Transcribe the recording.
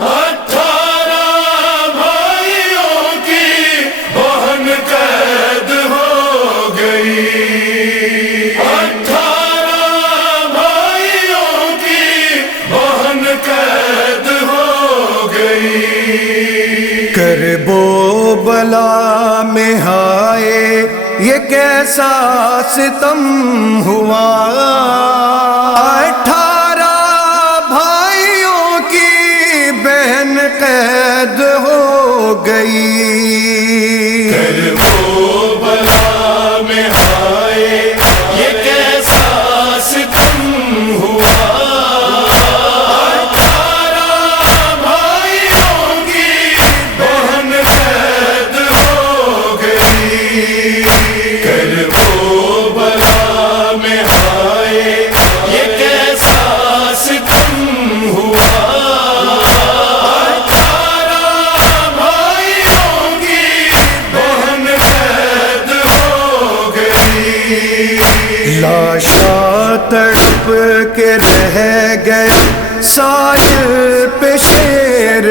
18 بھائیوں کی بہن قید ہو گئی، 18 بھائیوں کی بہن قید ہو گئی۔ کرب و بلا میں ہائے یہ کیسا ستم ہوا، 18 بھائیوں کی بہن قید ہو گئی۔ کرب و بلا میں ہائے یہ کیسا ستم ہوا، 18 بھائیوں کی بہن قید ہو گئی۔ کرب و بلا میں ہائے یہ کیسا ستم ہوا، 18 بھائیوں کی بہن قید ہو گئی۔ لاشاں تڑپ کے رہ گیا سایہ پہ شیر